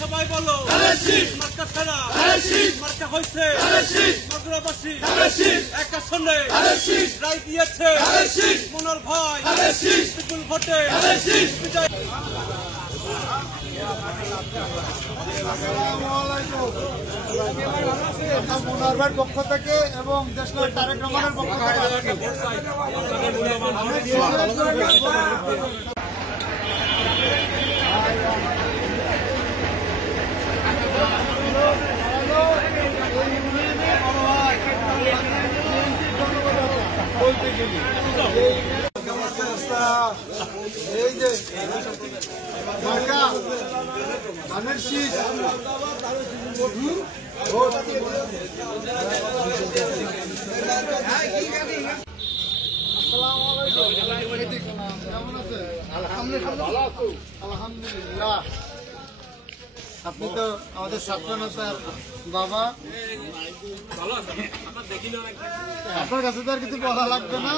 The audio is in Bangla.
সবাই বলো মার্কা ছাড়া মার্কা হয়েছে মাগুরাবাসী একটা সন্ধ্যে রায় দিয়েছে মনোর ভাই বিপুল ভোটে বিজয়। মনোহর ভাইয়ের পক্ষ থেকে এবং দেশনায়ক তারেক রহমানের পক্ষ থেকে বলতে গেলি এই যে মার্কা ধানের শীষ আলহামদুলিল্লাহ। আপনি তো আমাদের ছাত্রনেতার বাবা, আপনার কাছে তো আর কিছু বলা লাগবে না।